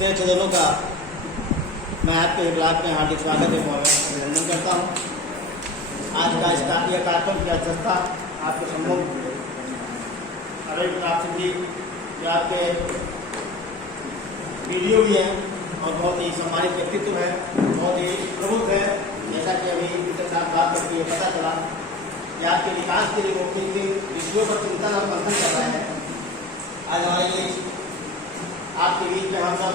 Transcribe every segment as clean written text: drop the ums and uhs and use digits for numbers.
से सदनों का मैं आपके ब्लॉग में हार्दिक स्वागत एवं अभिनंदन करता हूँ। आज का इस कार्यक्रम की अध्यक्षता आपके सम्मुख अरविंद प्रताप सिंह जी, जो आपके वीडियो भी हैं और बहुत ही सम्मानित व्यक्तित्व है, बहुत ही प्रमुख है। जैसा कि अभी उनके साथ बात करके पता चला कि आपके विकास के लिए वो किन किन विषयों पर चिंतन और मंथन कर रहे हैं। आज हमारे लिए आपके बीच में हम सब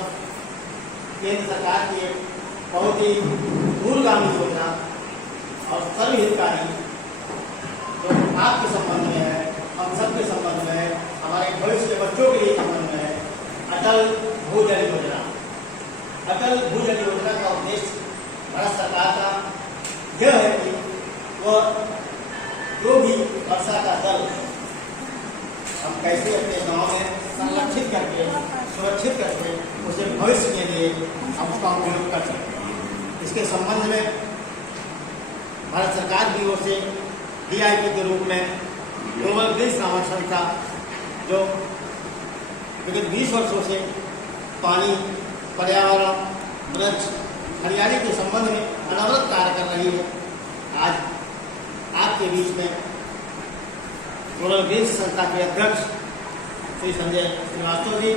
केंद्र सरकार की बहुत ही दूरगामी योजना और सर्वहितकारी जो आपके संबंध में है, हम सबके संबंध में है, हमारे भविष्य के बच्चों के लिए संबंध में है, अटल भूजल योजना। अटल भूजल योजना का उद्देश्य भारत सरकार का यह है कि वह जो भी वर्षा का जल हम कैसे अपने गाँव में संरक्षित करके सुरक्षित करके उसे भविष्य के लिए हम उसका उपयोग कर सकें। इसके संबंध में भारत सरकार की ओर से DIP के रूप में ग्लोबल ग्रीन्स नामक संस्था जो विगत 20 वर्षों से पानी, पर्यावरण, वृक्ष, हरियाली के संबंध में अनवरत कार्य कर रही है, आज आपके बीच में ग्लोबल ग्रीन्स संस्था के अध्यक्ष श्री संजय श्रीवास्तव जी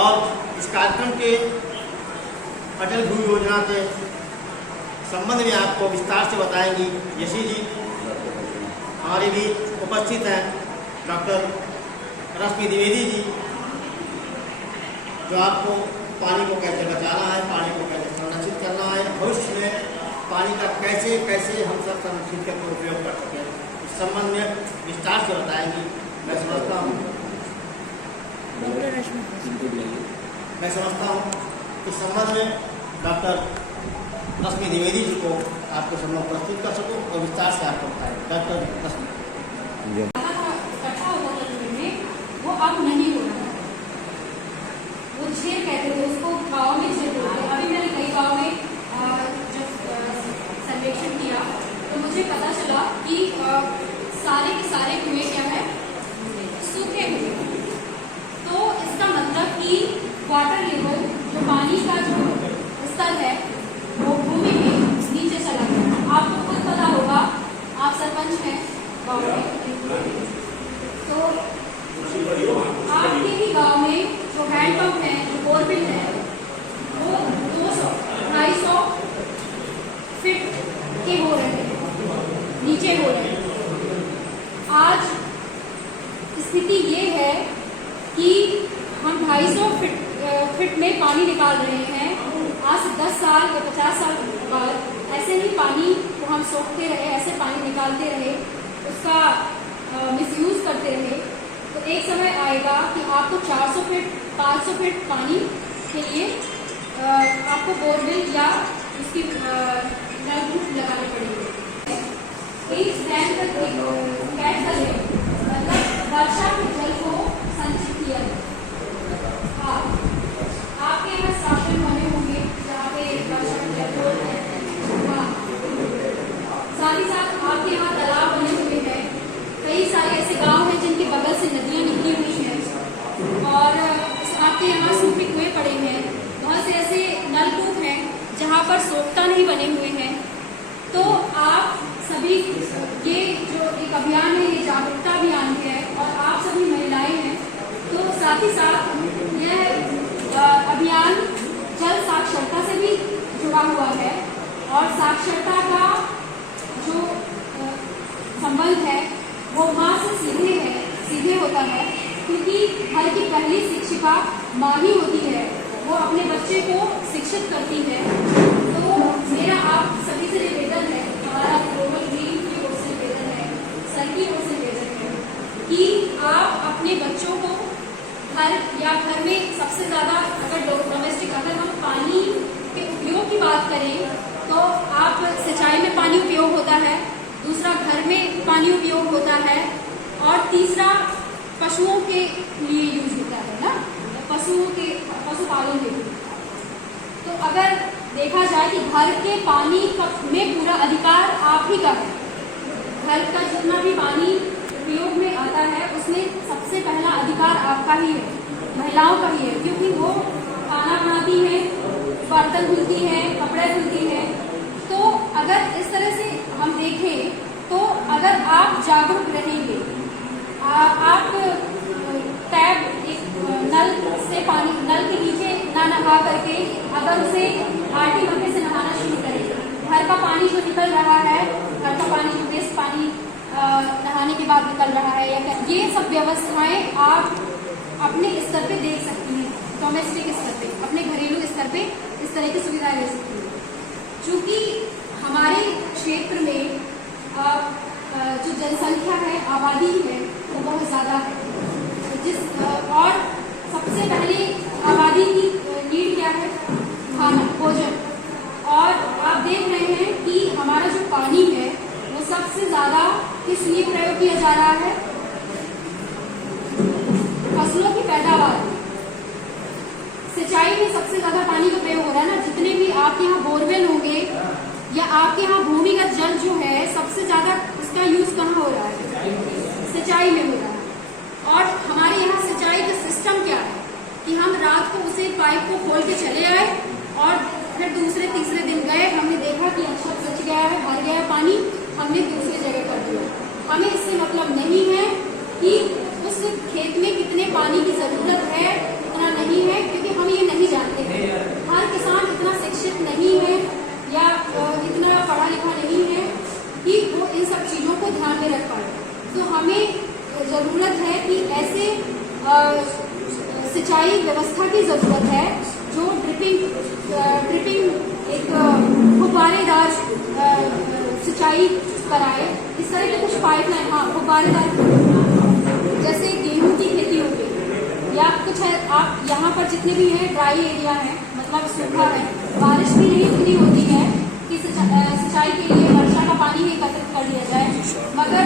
और इस कार्यक्रम के अटल भू योजना के संबंध में आपको विस्तार से बताएंगी यशी जी। हमारे भी उपस्थित हैं डॉक्टर रश्मि द्विवेदी जी, जो आपको पानी को कैसे बचाना है, पानी को कैसे संरक्षित करना है, भविष्य में पानी का कैसे कैसे हम सब संरक्षित करके उपयोग कर सकें, इस संबंध में विस्तार से बताएंगी। मैं समझता हूँ इस संबंध में डॉक्टर रश्मि द्विवेदी जी को आपको सम्मान प्रस्तुत कर सकूँ और विस्तार से आपको बताएं। डॉक्टर रश्मि। वो अब नहीं हो रहा है, वो झेल कहते थे उसको, गाँव में झेल बोलते। अभी मैंने कई गाँव में जब सर्वेक्षण किया तो मुझे पता चला कि सारे के सारे कुएं क्या है, सूखे हुए। तो इसका मतलब कि वाटर लेवल, जो पानी का जो स्तर है, वो भूमि में नीचे चला गया। आपको खुद पता होगा, आप सरपंच हैं गाँव में, तो आपके ही गाँव में जो हैंडपम्प है, जो बोरवेल है, वो 200-250 फीट के हो रहे हैं, नीचे हो रहे हैं। आज स्थिति ये है कि हम 250 फीट में पानी निकाल रहे हैं। आज 10 साल या 50 साल बाद ऐसे ही पानी को हम सोखते रहे, ऐसे पानी निकालते रहे, उसका मिसयूज करते रहे, तो एक समय आएगा कि आपको 400 फीट 500 फीट पानी के लिए आपको बोरवेल या उसकी नलकूप लगाने पड़ेगी। एक डैम का कैच करें, मतलब वर्षा के जल को संचित किया जाए। आपके यहाँ स्टेशन बने होंगे जहाँ पे वर्षा के जल को, साथ ही साथ आपके यहाँ तालाब बने हुए हैं। कई सारे ऐसे गांव हैं जिनके बगल से नदियाँ निकली हुई हैं और आपके यहाँ सूखे कुएं पड़े हैं। बहुत से ऐसे नलकूप हैं जहाँ पर सोखता नहीं बने हुए हैं। तो आप सभी, ये जो एक अभियान है, ये जागरूकता अभियान है और आप सभी महिलाएं हैं, तो साथ ही साथ यह अभियान जल साक्षरता से भी जुड़ा हुआ है और साक्षरता का जो संबंध है वो माँ से सीधे होता है, क्योंकि घर की पहली शिक्षिका माँ ही होती है, वो अपने बच्चे को शिक्षित करती है। तो मेरा आप सभी से निवेदन है, हमारा ग्लोबल ग्रीन की ओर से निवेदन है, सर की ओर से निवेदन है कि आप अपने बच्चों को घर में सबसे ज़्यादा, अगर डोमेस्टिक, अगर हम पानी के उपयोग की बात करें तो आप सिंचाई में पानी उपयोग होता है, दूसरा घर में पानी उपयोग होता है और तीसरा पशुओं के लिए यूज होता है ना, पशुपालन के लिए। तो अगर देखा जाए कि घर के पानी में पूरा अधिकार आप ही का है, घर का जितना भी पानी उपयोग में आता है उसमें सबसे पहला अधिकार आपका ही है। महिलाओं का ही है, क्योंकि वो खाना बनाती है, बर्तन धुलती है, कपड़े धुलती है। तो अगर इस तरह से हम देखें तो अगर आप जागरूक रहेंगे, आप टैप एक नल से पानी, नल के नीचे ना नहा करके अगर उसे आटी मग्गे से नहाना शुरू करें, घर का पानी जो निकल रहा है, घर का पानी जो वेस्ट पानी नहाने के बाद निकल रहा है, या ये सब व्यवस्थाएं आप अपने स्तर पे देख सकती हैं, डोमेस्टिक स्तर पे, अपने घरेलू स्तर पे इस तरह की सुविधाएं ले सकती हैं। चूँकि हमारे क्षेत्र में जो जनसंख्या है, आबादी है, वो बहुत ज़्यादा है, और सबसे पहले आबादी की नीड क्या है? खाना, भोजन। और आप देख रहे हैं कि हमारा जो पानी है वो सबसे ज़्यादा किस लिए प्रयोग किया जा रहा है? फसलों की पैदावार, सिंचाई में सबसे ज्यादा पानी का प्रयोग हो रहा है ना। जितने भी आपके यहाँ बोरवेल होंगे या आपके यहाँ भूमिगत जल जो है, सबसे ज्यादा इसका यूज कहाँ हो रहा है? सिंचाई में हो रहा है। और हमारे यहाँ सिंचाई का सिस्टम क्या है कि हम रात को उसे पाइप को खोल के चले आए और फिर दूसरे तीसरे दिन गए, हमने देखा कि अच्छा सच गया है, भर गया पानी, हमने दूसरी जगह कर दिया। हमें इससे मतलब नहीं है कि उस खेत में कितने पानी की जरूरत है, उतना नहीं है, क्योंकि हम ये नहीं जानते हैं। हर किसान इतना शिक्षित नहीं है या इतना पढ़ा लिखा नहीं है कि वो इन सब चीज़ों को ध्यान में रख पाए। तो हमें ज़रूरत है कि ऐसे सिंचाई व्यवस्था की ज़रूरत है जो ड्रिपिंग एक गुब्बारेदार सिंचाई कराए। इस तरह के कुछ पाइपलाइन, हाँ गुब्बारेदार, जैसे गेहूं की खेती हो गई या कुछ है। आप यहाँ पर जितने भी हैं ड्राई एरिया है, मतलब सूखा है, बारिश भी नहीं उतनी होती है कि सिंचाई के लिए वर्षा का पानी ही एकत्रित कर लिया जाए। मगर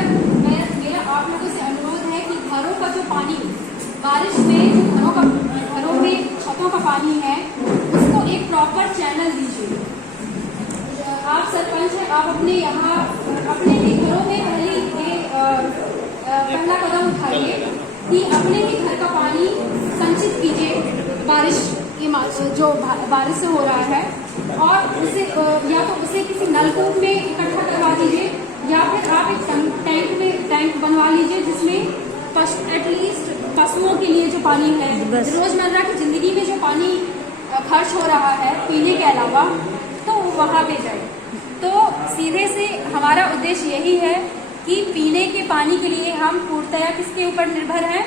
मेरा आप लोगों से अनुरोध है कि घरों का जो पानी, बारिश में जो घरों में छतों का पानी है, उसको एक प्रॉपर चैनल दीजिए। आप सरपंच हैं, आप अपने यहाँ अपने ही घरों में पहले ये पहला कदम उठाइए कि अपने ही घर का पानी संचित कीजिए, बारिश के जो बारिश से हो रहा है, और उसे या तो उसे किसी नलकूप में इकट्ठा करवा दीजिए या फिर आप एक टैंक बनवा लीजिए जिसमें एटलीस्ट पशुओं के लिए जो पानी है, रोजमर्रा की जिंदगी में जो पानी खर्च हो रहा है पीने के अलावा, तो वो वहाँ पे जाए। तो सीधे से हमारा उद्देश्य यही है कि पीने के पानी के लिए हम पूर्णतया किसके ऊपर निर्भर हैं?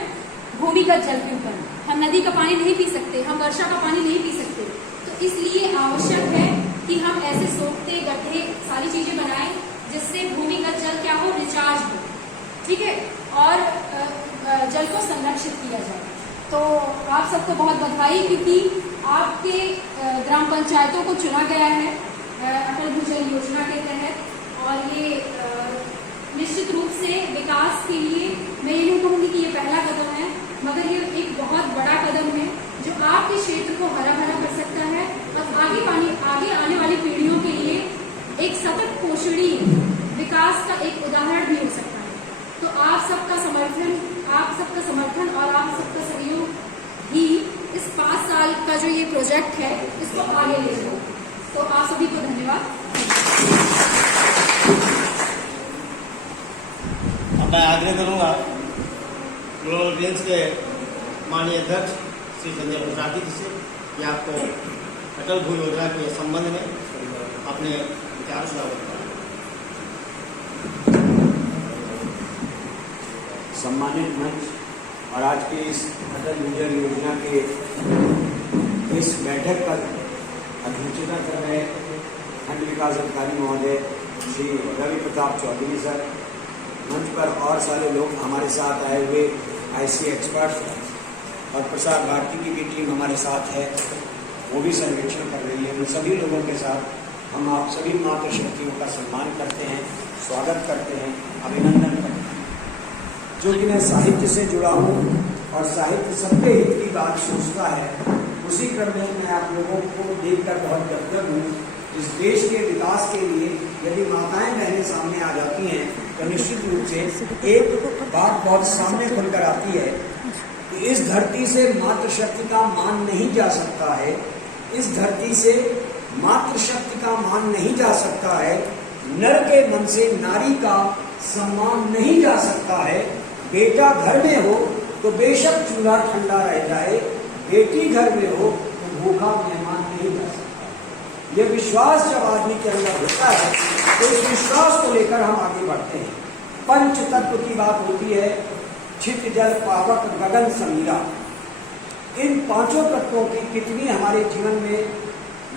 भूमिगत जल के ऊपर। हम नदी का पानी नहीं पी सकते, हम वर्षा का पानी नहीं पी सकते। तो इसलिए आवश्यक है कि हम ऐसे सोखते, गड्ढे, सारी चीजें बनाएं जिससे भूमिगत जल क्या हो? रिचार्ज हो, ठीक है, और जल को संरक्षित किया जाए। तो आप सबको बहुत बधाई, क्योंकि आपके ग्राम पंचायतों को चुना गया है अटल भूजल योजना के तहत, और ये निश्चित रूप से विकास के लिए मैं ये नहीं कहूँगी कि ये पहला कदम है, मगर ये एक बहुत बड़ा कदम है जो आपके क्षेत्र को हरा भरा कर सकता है और आगे आने वाली पीढ़ियों के लिए एक सतत पोषणीय विकास का एक उदाहरण भी हो सकता है। तो आप सबका समर्थन और आप सबका सहयोग ही इस 5 साल का जो ये प्रोजेक्ट है इसको आगे ले जाए। तो आप सभी को धन्यवाद। अब मैं आग्रह करूंगा ग्लोबल ग्रीन्स के माननीय अध्यक्ष श्री संजय प्रसाद जी से कि आपको अटल भू योजना के संबंध में अपने विचार स्वागत करें। सम्मानित मंच और आज के इस अटल भूजल योजना के इस बैठक पर अध्यक्षता कर रहे खंड विकास अधिकारी महोदय श्री रवि प्रताप चौधरी सर, मंच पर और सारे लोग हमारे साथ आए हुए IC एक्सपर्ट और प्रसार भारती की भी टीम हमारे साथ है, वो भी सर्वेक्षण कर रही है। उन सभी लोगों के साथ हम आप सभी मातृशक्तियों का सम्मान करते हैं, स्वागत करते हैं, अभिनंदन करते हैं। जो कि मैं साहित्य से जुड़ा हूँ और साहित्य सबके हित की बात सोचता है, उसी क्रम में मैं आप लोगों को देखकर बहुत गदगद हूँ। इस देश के विकास के लिए यदि माताएं बहनें सामने आ जाती हैं तो निश्चित रूप से एक बात बहुत सामने खुलकर आती है, कि इस धरती से मातृशक्ति का मान नहीं जा सकता है, इस धरती से मातृशक्ति का मान नहीं जा सकता है, नर के मन से नारी का सम्मान नहीं जा सकता है। बेटा घर में हो तो बेशक चूल्हा ठंडा रह जाए, बेटी घर में हो तो भूखा मेहमान नहीं जा सकता। यह विश्वास जब आदमी के अंदर होता है तो इस विश्वास को लेकर हम आगे बढ़ते हैं। पंच तत्व की बात होती है, छित जल पावक गगन समीरा। इन पांचों तत्वों की कितनी हमारे जीवन में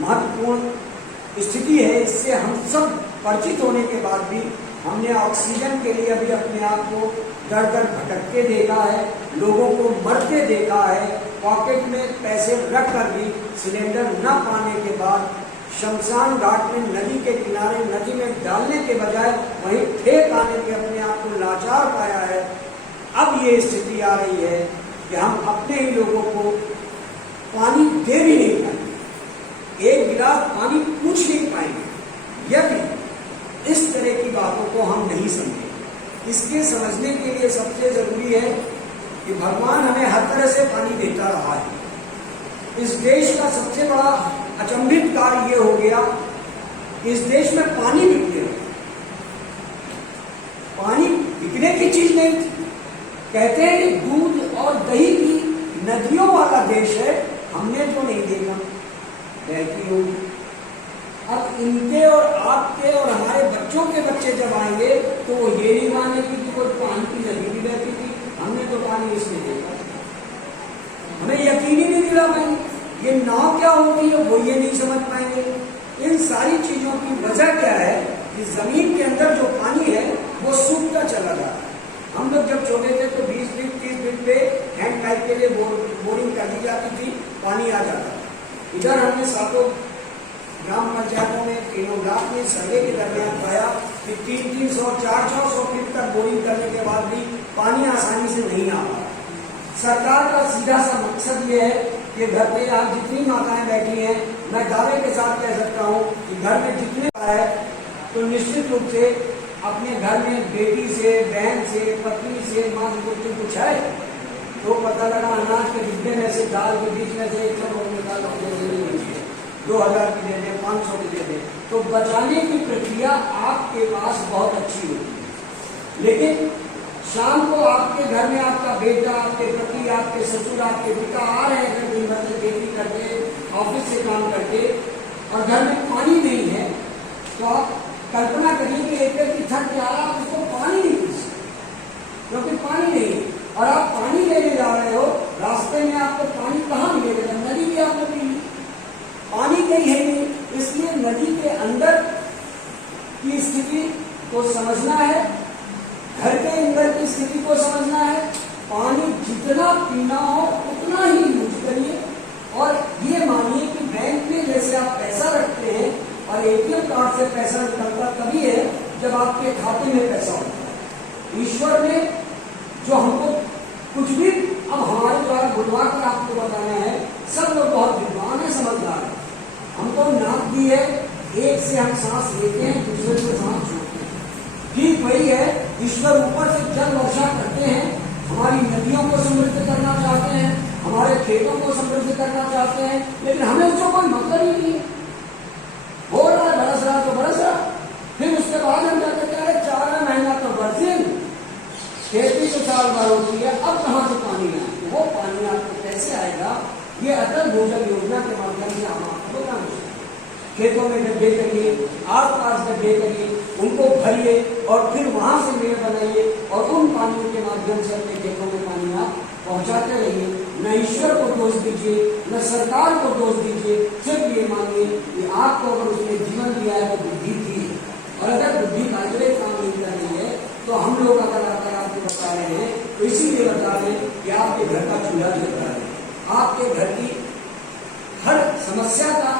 महत्वपूर्ण स्थिति है, इससे हम सब परिचित होने के बाद भी हमने ऑक्सीजन के लिए अभी अपने आप को दर दर भटकते देखा है, लोगों को मरते देखा है, पॉकेट में पैसे रख कर भी सिलेंडर न पाने के बाद शमशान घाट में नदी के किनारे नदी में डालने के बजाय वहीं फेंक आने के अपने आप को लाचार पाया है। अब ये स्थिति आ रही है कि हम अपने ही लोगों को पानी दे भी नहीं पाएंगे, एक गिलास पानी पूछ नहीं पाएंगे यदि इस तरह की बातों को हम नहीं समझें। इसके समझने के लिए सबसे जरूरी है कि भगवान हमें हर तरह से पानी देता रहा है। इस देश का सबसे बड़ा अचंभित कार्य ये हो गया कि इस देश में पानी बिक गया। पानी बिकने की चीज नहीं थी। कहते हैं कि दूध और दही की नदियों वाला देश है, हमने तो नहीं देखा बहती होगी। अब इनके और आपके और हमारे बच्चों के बच्चे जब आएंगे तो वो ये नहीं मानेंगे कि वो पानी की नदी भी बहती थी, हमने तो पानी इसमें देखा। हमें यकीन ही नहीं दिला पाएंगे ये नाव क्या होती है, वो ये नहीं समझ पाएंगे। इन सारी चीजों की वजह क्या है कि जमीन के अंदर जो पानी है वो सूखता चला जा रहा है। हम लोग जब छोटे थे तो 20 फीट 30 फीट पे हैंड पाइप के लिए बोरिंग कर दी जाती थी, पानी आ जाता। इधर हमने सातों ग्राम पंचायतों में तीनों ब्लॉक में सर्वे के दरमियान पाया कि 300-300 400 फीट तक बोरिंग करने के बाद भी पानी आसानी से नहीं आ पा रहा। सरकार का सीधा सा मकसद ये है कि घर पे आप जितनी माताएं बैठी हैं, मैं दावे के साथ कह सकता हूँ कि घर में जितने है तो निश्चित रूप से अपने घर में बेटी से, बहन से, पत्नी से, माँ से कुछ है तो पता लगा अनाज के डिब्बे में से, दाल के बीच में से 100 निकाल 2000 की दे दे, 500 की दे दे, तो बचाने की प्रक्रिया आपके पास बहुत अच्छी होती है। लेकिन शाम को आपके घर में आपका बेटा, आपके पति, आपके ससुर, आपके पिता आ रहे हैं दिन भर से खेती करके, ऑफिस से काम करके, और घर में पानी नहीं है, तो आप कल्पना करिए कि एक व्यक्ति थक जा रहा है, उसको पानी नहीं पी सकते क्योंकि पानी नहीं है, और आप पानी लेने जा रहे हो, रास्ते में आपको पानी कहाँ मिलेगा? नदी भी आपको नहीं, पानी कहीं है नहीं। इसलिए नदी के अंदर की स्थिति को समझना है, घर के अंदर की स्थिति को समझना है। पानी जितना पीना हो उतना ही यूज करिए, और ये मानिए कि बैंक में जैसे आप पैसा रखते हैं और एटीएम कार्ड से पैसा निकलता तभी है जब आपके खाते में पैसा होता है। ईश्वर ने जो हमको कुछ भी अब हमारे द्वारा बुलवा कर आपको बताना है, सब लोग बहुत विद्वान है, समझदार है। हमको नाक दी है, एक से हम सांस लेते हैं, दूसरे से सांस छोड़ते हैं। ठीक वही है, ईश्वर ऊपर से जल वर्षा करते हैं, हमारी नदियों को समृद्ध करना चाहते हैं, हमारे खेतों को समृद्ध करना चाहते हैं, लेकिन हमें उसको कोई मतलब ही नहीं है। हो रहा है, बरस रहा तो बरस रहा, फिर उसके बाद हम जाकर कह रहे 4 महीना तो बरसें, खेती तो साल भर होती है, अब कहाँ से पानी आए? वो पानी आपको कैसे आएगा? ये अटल भूजल योजना के माध्यम से हम आपको बताना चाहिए। खेतों में गड्ढे करिए, आसपास गड्ढे करिए, उनको भरिए और फिर वहां से मेड़ बनाइए, और उन पानियों के माध्यम से अपने खेतों में पानी आप पहुंचाते रहिए। न ईश्वर को दोष दीजिए, न सरकार को दोष दीजिए, सिर्फ ये मानिए कि आपको अगर उसने जीवन दिया है तो बुद्धि दी है, और अगर बुद्धि कार्य काम नहीं कर रही है तो हम लोग अगर आपको बता रहे हैं तो इसीलिए बता रहे हैं कि आपके घर का चूल्हा जल रहा है। आपके घर की हर समस्या का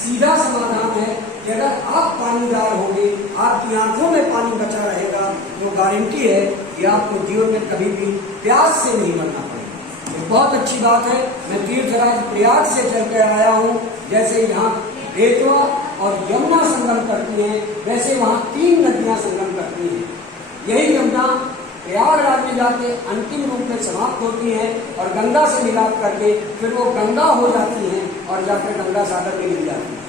सीधा समाधान है कि अगर आप पानीदार होंगे, आपकी आंखों में पानी बचा रहेगा, तो गारंटी है कि आपको जीवन में कभी भी प्यास से नहीं मरना पड़ेगा। ये बहुत अच्छी बात है। मैं तीर्थराज प्रयाग से चलकर आया हूँ। जैसे यहाँ बेतवा और यमुना संगम करती हैं, वैसे वहाँ 3 नदियाँ संगम करती हैं। यही यमुना प्रयागराज में जाके अंतिम रूप में समाप्त होती हैं और गंगा से मिलाप करके फिर वो गंगा हो जाती हैं और जाकर गंगा सागर में मिल जाती हैं।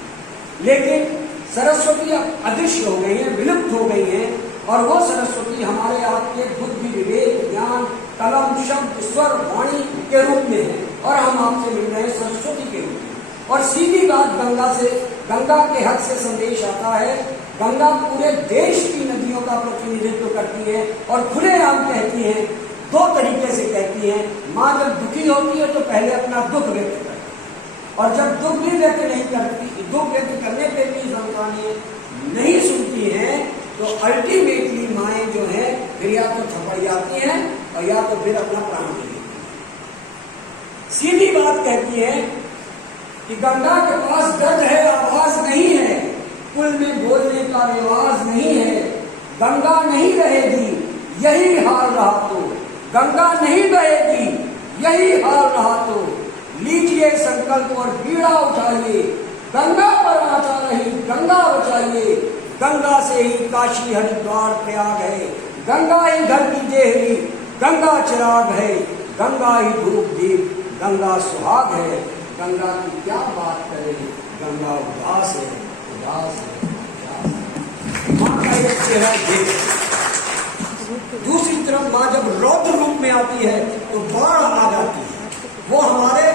लेकिन सरस्वती अब अदृश्य हो गई हैं, विलुप्त हो गई हैं, और वो सरस्वती हमारे आपके बुद्धि, विवेक, ज्ञान, कलम, शब्द, स्वर, वाणी के रूप में है और हम आपसे मिल रहे हैं सरस्वती के रूप में। और सीधी बात गंगा से, गंगा के हक से संदेश आता है। गंगा पूरे देश की नदियों का प्रतिनिधित्व करती है और खुलेआम कहती है, दो तरीके से कहती है। माँ जब दुखी होती है तो पहले अपना दुख व्यक्त करती है, और जब दुख भी व्यक्त नहीं करती, दुख व्यक्त करने पर भी संतानें नहीं सुनती हैं, तो अल्टीमेटली माएँ जो है फिर या तो थपड़ जाती हैं और या तो फिर अपना प्राण दे देती हैं। सीधी बात कहती है कि गंगा के पास दर्द है, आवाज नहीं है, कुल में बोलने का रिवाज नहीं है। गंगा नहीं रहेगी यही हाल रहा तो, गंगा नहीं बहेगी यही हाल रहा तो, लीजिए संकल्प और बीड़ा उठाइए, गंगा पर आशा रही गंगा बचाइए। गंगा से ही काशी हरिद्वार प्रयाग है, गंगा ही घर की देहरी, गंगा चिराग है, गंगा ही धूप दीप, गंगा सुहाग है। गंगा की क्या बात करें, गंगा उदास है, उदास है, उदास है। माँ का एक चेहरा देख, दूसरी तरफ माँ जब रौद्र रूप में आती है तो बाढ़ आ जाती है। वो हमारे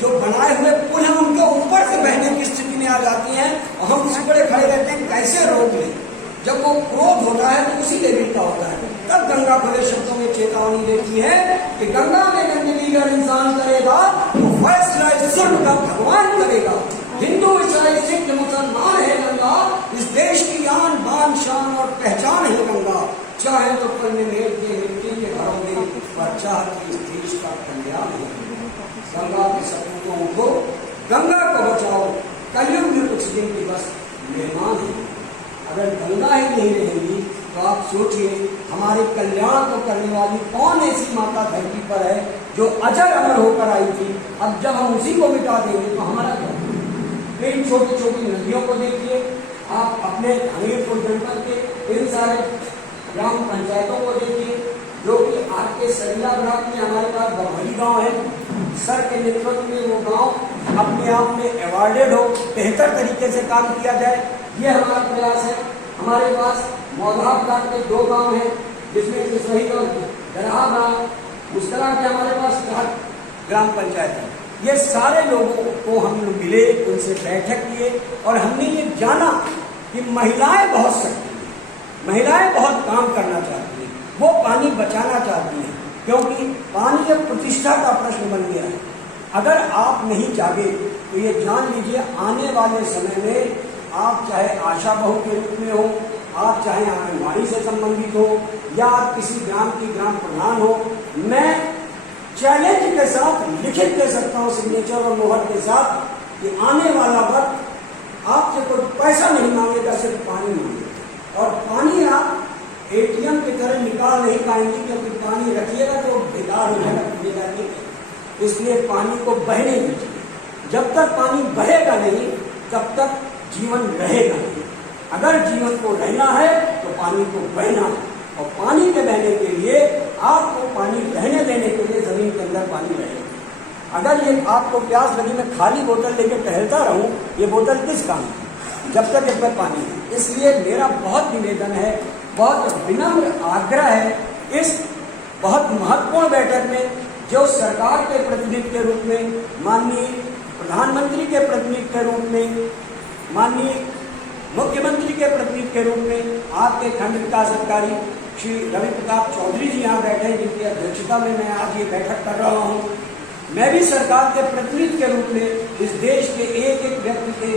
जो बनाए हुए पुल हैं उनके ऊपर से बहने की स्थिति में आ जाती हैं और हम सिकड़े खड़े रहते हैं कैसे रोक लें। जब वो क्रोध होता है तो उसी लेवल का होता है। तब गंगा खुले शब्दों में चेतावनी देती है कि गंगा में गंदगी अगर इंसान करेगा तो फैसला इस स्वर्ग का भगवान करेगा। हिंदू, ईसाई, सिख, मुसलमान है गंगा, इस देश की आन बान शान और पहचान है गंगा। चाहे तो पल में मेल के मिट्टी के घरों में, और चाहती इस देश का कल्याण है। गंगा के सपूतों को, गंगा को बचाओ, कलयुग में कुछ दिन की बस मेहमान है। अगर गंगा ही नहीं रहेगी तो आप सोचिए हमारे कल्याण को करने वाली कौन ऐसी माता धरती पर है जो अजर अमर होकर आई थी। अब जब हम उसी को मिटा देंगे तो हमारा क्या। इन छोटी छोटी नदियों को देखिए, आप अपने हमीरपुर जनपद के इन सारे ग्राम पंचायतों को देखिए, जो कि आपके सरिया ब्लॉक में हमारे पास बरहरी गांव है। सर के नेतृत्व में वो गांव अपने आप में अवार्डेड हो, बेहतर तरीके से काम किया जाए, ये हमारा प्रयास है। हमारे पास मौलाब ब्लॉक के 2 गांव हैं, जिसमें से शहीद और दरहा गांव, मुस्करा के हमारे पास 4 ग्राम पंचायत है। ये सारे लोगों को हम लोग मिले, उनसे बैठक किए और हमने ये जाना कि महिलाएं बहुत सकती हैं, महिलाएं बहुत काम करना चाहती हैं, वो पानी बचाना चाहती हैं, क्योंकि पानी एक प्रतिष्ठा का प्रश्न बन गया है। अगर आप नहीं जागे तो ये जान लीजिए आने वाले समय में आप चाहे आशा बहू के रूप में हो, आप चाहे आंगनबाड़ी से संबंधित हो, या आप किसी ग्राम की ग्राम प्रधान हो, मैं चैलेंज के साथ लिखित दे सकता हूँ सिग्नेचर और मोहर के साथ कि आने वाला वक्त आपसे कोई पैसा नहीं मांगेगा, सिर्फ पानी मांगेगा। और पानी आप एटीएम की तरह निकाल नहीं पाएंगे, क्योंकि पानी रखिएगा तो बेकार हो जाएगा, पीएगा नहीं। इसलिए पानी को बहने दीजिए। जब तक पानी बहेगा नहीं तब तक जीवन रहेगा नहीं। अगर जीवन को रहना है तो पानी को बहना है, और पानी के बहने के लिए आपको पानी रहने देने के लिए जमीन के अंदर पानी रहेगा। अगर ये आपको प्यास लगी मैं खाली बोतल लेकर टहलता रहूं, ये बोतल किस काम की, जब तक इसमें पानी है। इसलिए मेरा बहुत निवेदन है, बहुत विनम्र आग्रह है, इस बहुत महत्वपूर्ण बैठक में जो सरकार के प्रतिनिधि के रूप में, माननीय प्रधानमंत्री के प्रतिनिधि के रूप में, माननीय मुख्यमंत्री के प्रतिनिधि के रूप में आपके खंड विकास अधिकारी श्री रवि प्रताप चौधरी जी यहाँ बैठे, जिनकी अध्यक्षता में मैं आज ये बैठक कर रहा हूँ। मैं भी सरकार के प्रतिनिधि के रूप में इस देश के एक एक व्यक्ति के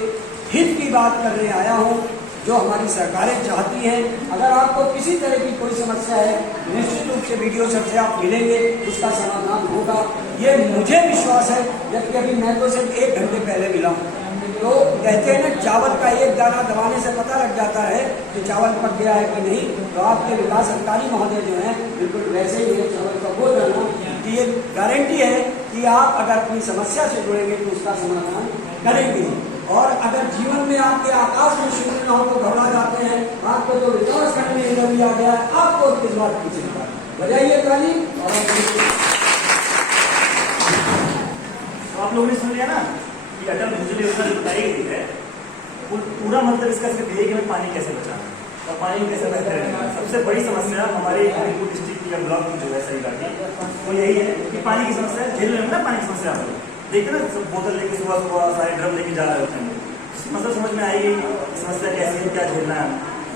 हित की बात करने आया हूँ, जो हमारी सरकारें चाहती हैं। अगर आपको किसी तरह की कोई समस्या है, निश्चित रूप से वीडियो सबसे आप मिलेंगे, उसका समाधान होगा, ये मुझे विश्वास है। जबकि अभी मैं तो सिर्फ 1 घंटे पहले मिला हूँ। तो कहते हैं ना, चावल का एक दाना दबाने से पता लग जाता है कि चावल पक गया है कि नहीं। तो आपके विकास अधिकारी महोदय जो हैं बिल्कुल वैसे ही है, चावल का बोल रहा कि ये गारंटी है कि आप अगर अपनी समस्या से जुड़ेंगे तो उसका समाधान करेंगे। और अगर जीवन में आपके आकाश में शून्य न हो तो घबरा जाते हैं, आपको तो विकास खंड में इंटरव्यू आ गया है, आपको किस बात की चिंता। बजाइए ताली। और तो आप लोगों ने सुन लिया ना कि अटल भूजल योजना जो बताई गई है, पूरा मतलब इसका सिर्फ यही कि हमें पानी कैसे बचाना और पानी कैसे बेहतर रखना। सबसे बड़ी समस्या हमारे हमीरपुर डिस्ट्रिक्ट या ब्लॉक की जो है सही बात है वो यही है कि पानी की समस्या झेल रहे हैं ना। पानी की समस्या आप लोग देखते ना, सब बोतल लेके सुबह सुबह सारे ड्रम लेके जा रहे होते हैं। मतलब समझ में आएगी समस्या कैसी है, क्या झेलना है,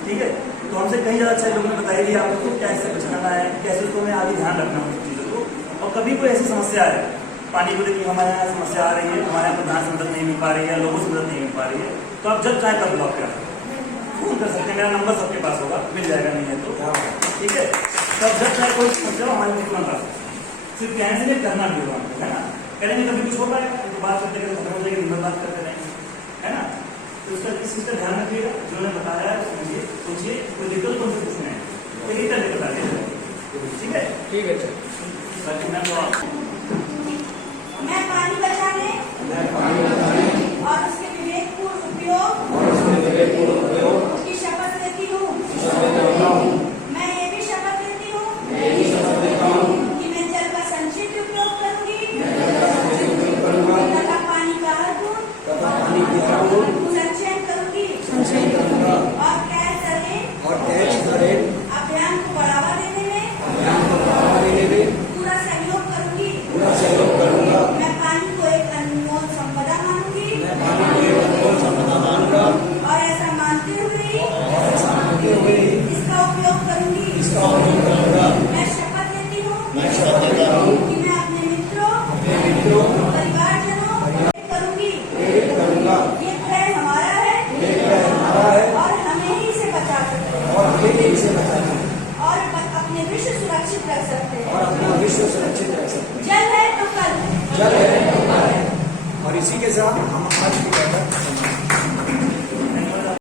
ठीक है। तो हमसे कहीं ज़्यादा अच्छा लोगों ने बताया दिया आपको कैसे बचाना है, कैसे उसको हमें आगे ध्यान रखना है उन चीज़ों को। और कभी कोई ऐसी समस्या है पानी को लेकर हमारे यहाँ समस्या आ रही है, हमारे यहाँ प्रधान से मदद नहीं मिल पा रही है, लोगों से मदद नहीं मिल पा रही है, तो आप जब चाहे तब ब्लॉक कर फोन कर सकते हैं। मेरा नंबर सबके पास होगा, मिल जाएगा, नहीं है तो ठीक है। तब जब चाहे कोई समस्या हमारे निकलना था, सिर्फ कहने से नहीं करना भी होगा, है ना। करेंगे कभी कुछ हो पाएगा तो बात करते करते खत्म हो जाएगी, दिन भर बात करते रहेंगे, है ना। तो इसका इस चीज़ का ध्यान रखिएगा, जो उन्होंने बताया है समझिए, सोचिए, कोई दिक्कत कौन सी पूछना है तो ये करके बता दीजिए, ठीक है। ठीक है सर। बाकी मैं तो मैं पानी बचाने और उसके विवेकपूर्ण उपयोग की शपथ लेती हूँ। मैं ये भी शपथ लेती हूँ कि मैं जल का संचित उपयोग करूंगी तथा पानी का हर बूंद संचयन करूंगी और कैच करें अभियान को बढ़ावा देने में पूरा सहयोग करूंगी। मैं पानी को एक अनमोल संपदा मानूंगी और ऐसा मानते हुए इसका उपयोग करूंगी। मैं शपथ लेती हूँ कि मैं अपने मित्रों परिवारजनों करूंगी। ये प्रेम हमारा है और हमें ही इसे बचा सकते हैं और अपने विश्व सुरक्षित रख सकते हैं। जल है तो कल। और इसी के साथ हम आज की बैठक